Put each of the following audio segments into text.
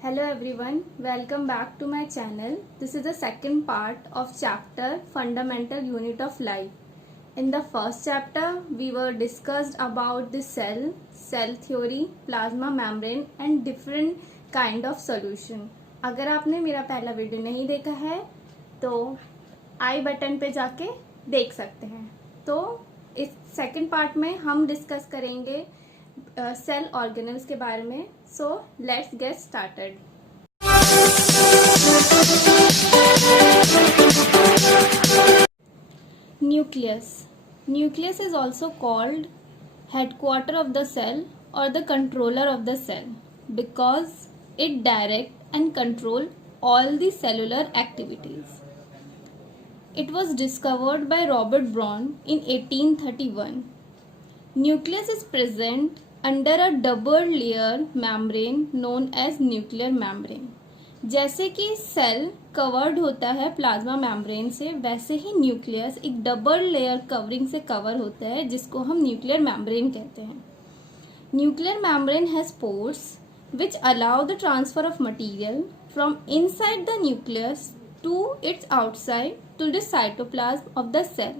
Hello everyone, welcome back to my channel. This is the second part of chapter Fundamental Unit of Life. In the first chapter, we were discussed about the cell theory, plasma membrane and different kind of solution. अगर आपने मेरा पहला video नहीं देखा है तो आई button पे जाके देख सकते हैं. तो इस सेकंड पार्ट में हम डिस्कस करेंगे सेल ऑर्गेनल्स के बारे में. So let's get started. Nucleus is also called headquarter of the cell or the controller of the cell because it direct and control all the cellular activities. It was discovered by Robert Brown in 1831. Nucleus is present under a double layer membrane known as nuclear membrane. जैसे कि cell covered होता है plasma membrane से, वैसे ही nucleus एक double layer covering से cover होता है जिसको हम न्यूक्लियर मेम्ब्रेन कहते हैं. Nuclear membrane has pores which allow the transfer of material from inside the nucleus to its outside to the cytoplasm of the cell.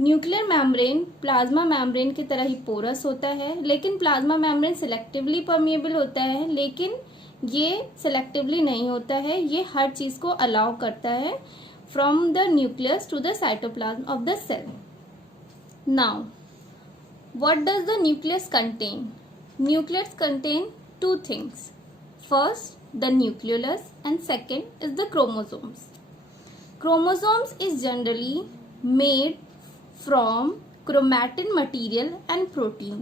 Nuclear membrane plasma membrane की तरह ही porous होता है, लेकिन प्लाज्मा मेम्ब्रेन सिलेक्टिवली परमिएबल होता है, लेकिन ये selectively नहीं होता है. ये हर चीज को अलाउ करता है from the nucleus to the cytoplasm of the cell. Now what does the nucleus contain? Nucleus contain two things. First, the nucleolus and second is the chromosomes. Chromosomes is generally made from chromatin material and protein.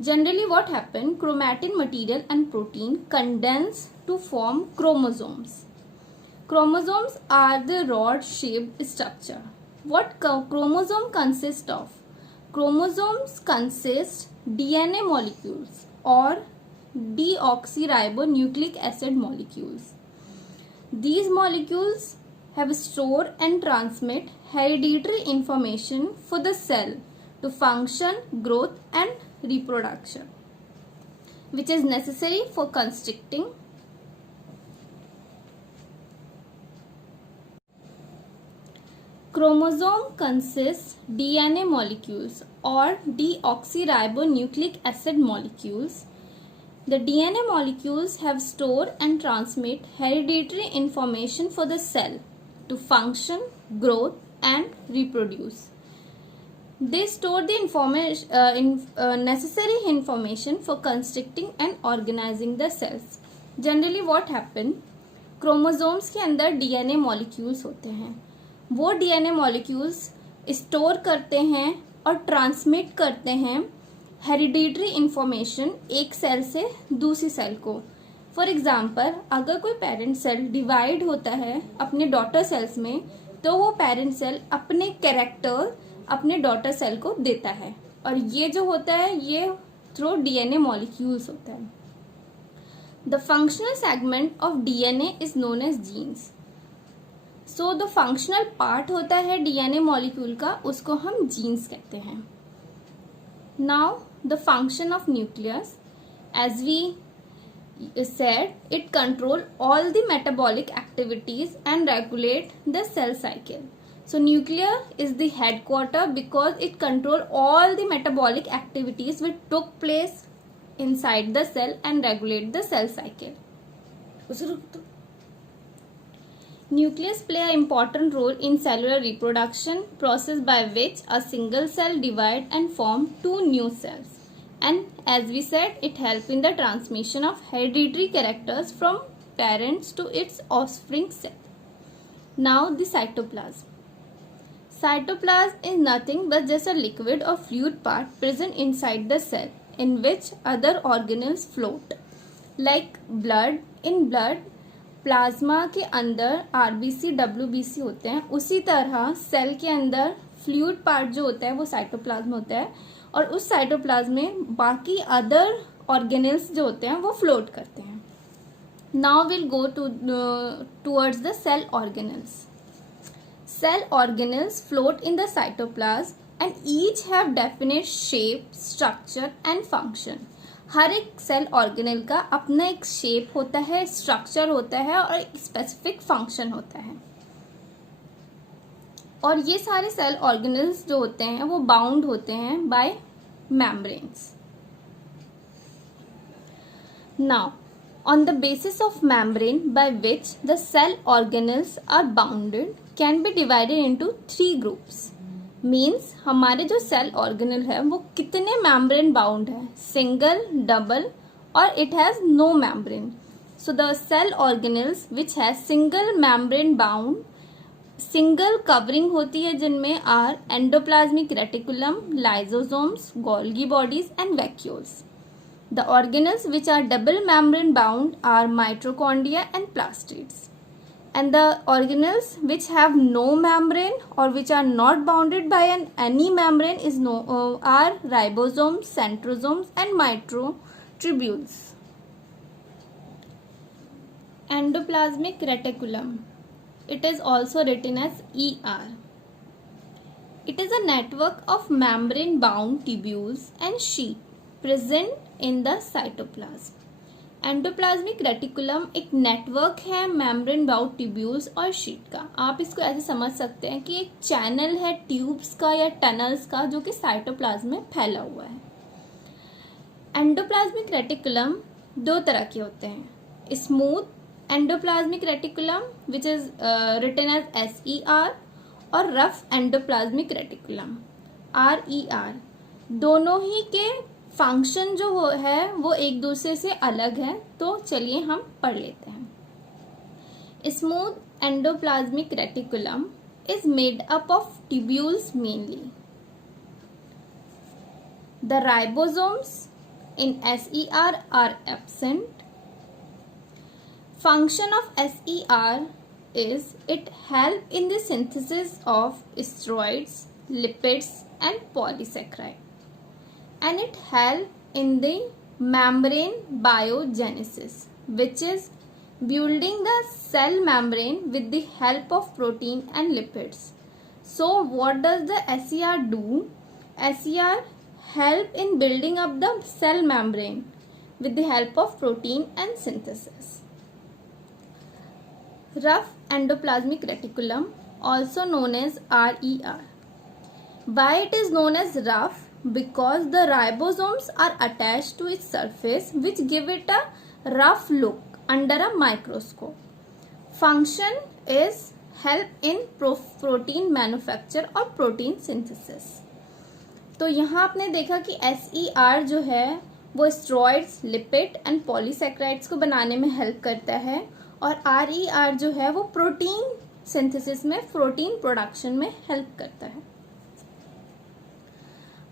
Generally what happen? Chromatin material and protein condense to form chromosomes. Chromosomes are the rod shaped structure. What chromosome consists of? Chromosomes consist DNA molecules or deoxyribonucleic acid molecules. These molecules have store and transmit hereditary information for the cell to function, growth and reproduction, which is necessary for constructing. Chromosome consists DNA molecules or deoxyribonucleic acid molecules. The DNA molecules have store and transmit hereditary information for the cell to function, growth and reproduce. They store the necessary information for constructing and organizing the cells. Generally what happen? Chromosomes के अंदर DNA molecules होते हैं. वो DNA molecules store करते हैं और transmit करते हैं हेरिडिटरी इंफॉर्मेशन एक सेल से दूसरी सेल को. फॉर एग्जाम्पल, अगर कोई पेरेंट सेल डिवाइड होता है अपने डॉटर सेल्स में, तो वो पेरेंट सेल अपने कैरेक्टर अपने डॉटर सेल को देता है, और ये जो होता है ये थ्रू डीएनए मॉलिक्यूल्स होता है. The functional segment of DNA is known as genes. So the functional part होता है डीएनए मॉलिक्यूल का, उसको हम जीन्स कहते हैं. Now the function of nucleus, as we said, it control all the metabolic activities and regulate the cell cycle. So nucleus is the headquarter because it control all the metabolic activities which took place inside the cell and regulate the cell cycle. Nucleus play an important role in cellular reproduction process by which a single cell divide and form two new cells. And as we said, it help in the transmission of hereditary characters from parents to its offspring cell. Now the cytoplasm. Cytoplasm is nothing but just a liquid or fluid part present inside the cell in which other organelles float. Like blood, in blood plasma के अंदर RBC WBC होते हैं, उसी तरह cell के अंदर fluid part जो होता है वो साइटोप्लाज्म होता है, और उस साइटोप्लाज्म में बाकी अदर ऑर्गेनेल्स जो होते हैं वो फ्लोट करते हैं. Now will go towards the cell organelles. Cell organelles float in the cytoplasm and each have definite shape, structure and function. हर एक सेल ऑर्गेनल का अपना एक शेप होता है, स्ट्रक्चर होता है और एक स्पेसिफिक फंक्शन होता है। और ये सारे सेल ऑर्गेनल्स जो होते हैं वो बाउंड होते हैं by membranes. Now on the basis of membrane by which the cell organelles are bounded can be divided into 3 groups. Means हमारे जो सेल ऑर्गेनल है वो कितने membrane bound है, single, double और it has no membrane. So the cell organelles which has single membrane bound, single covering होती है जिनमें are endoplasmic reticulum, lysosomes, Golgi bodies and vacuoles. The organelles which are double membrane bound are mitochondria and plastids. And the organelles which have no membrane or which are not bounded by any membrane are ribosomes, centrosomes and microtubules. Endoplasmic reticulum. It is also written as ER. It is a network of membrane bound tubules and sheath present in the cytoplasm. Endoplasmic reticulum एक network है membrane bound tubules और sheet का। आप इसको ऐसे समझ सकते हैं कि एक चैनल है ट्यूब्स का या टनल्स का जो कि साइटोप्लाज्म में फैला हुआ है। एंडोप्लाज्मिक रेटिकुलम दो तरह के होते हैं, smooth endoplasmic reticulum which is written as SER और रफ एंडोप्लाज्मिक रेटिकुलम RER। दोनों ही के फंक्शन जो है वो एक दूसरे से अलग है, तो चलिए हम पढ़ लेते हैं। Smooth endoplasmic reticulum is made up of tubules mainly. The ribosomes in SER are absent. Function of SER is it help in the synthesis of steroids, lipids and polysaccharide. And it help in the membrane biogenesis, which is building the cell membrane with the help of protein and lipids. So what does the SER do? SER help in building up the cell membrane with the help of protein and synthesis. Rough endoplasmic reticulum, also known as RER. Why it is known as rough? Because the ribosomes are attached to its surface which give it a rough look under a microscope. Function is help in protein manufacture और protein synthesis. तो यहाँ आपने देखा कि SER जो है वो steroids, lipid and polysaccharides को बनाने में हेल्प करता है और RER जो है वो प्रोटीन सिंथेसिस में, प्रोटीन प्रोडक्शन में हेल्प करता है।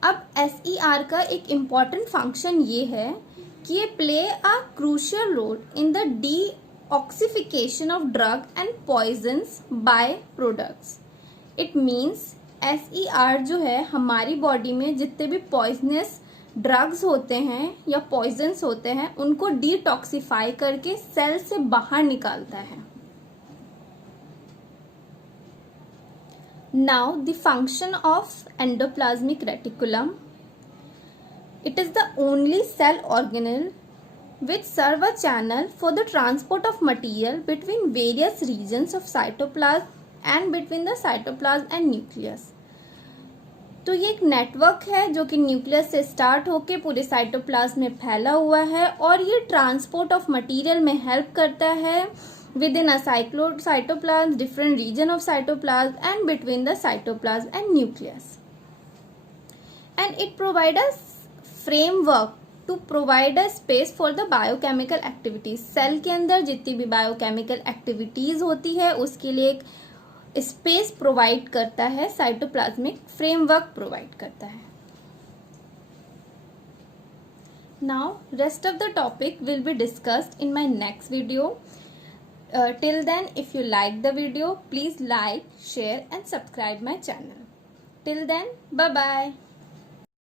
अब SER का एक इम्पॉर्टेंट फंक्शन ये है कि ये play a crucial role in the detoxification of drug and poisons by products. It means SER जो है हमारी बॉडी में जितने भी पॉइजनस ड्रग्स होते हैं या पॉइजन्स होते हैं उनको डिटॉक्सिफाई करके सेल से बाहर निकालता है। Now the function of endoplasmic reticulum. It is the only cell organelle which serve a channel for the transport of material between various regions of cytoplasm and between the cytoplasm and nucleus. तो ये एक network है जो कि nucleus से start होके पूरे cytoplasm में फैला हुआ है और ये ट्रांसपोर्ट ऑफ मटेरियल में हेल्प करता है within a cytoplasm, different region of cytoplasm and between the cytoplasm and nucleus. And it provides a framework to provide a space for the biochemical activities. Cell के अंदर जितनी भी biochemical activities होती है उसके लिए एक स्पेस प्रोवाइड करता है, साइटोप्लाज्मिक फ्रेमवर्क प्रोवाइड करता है। Now rest of the topic will be discussed in my next video. Till then, if you like the video, please like, share and subscribe my channel. Till then, bye bye.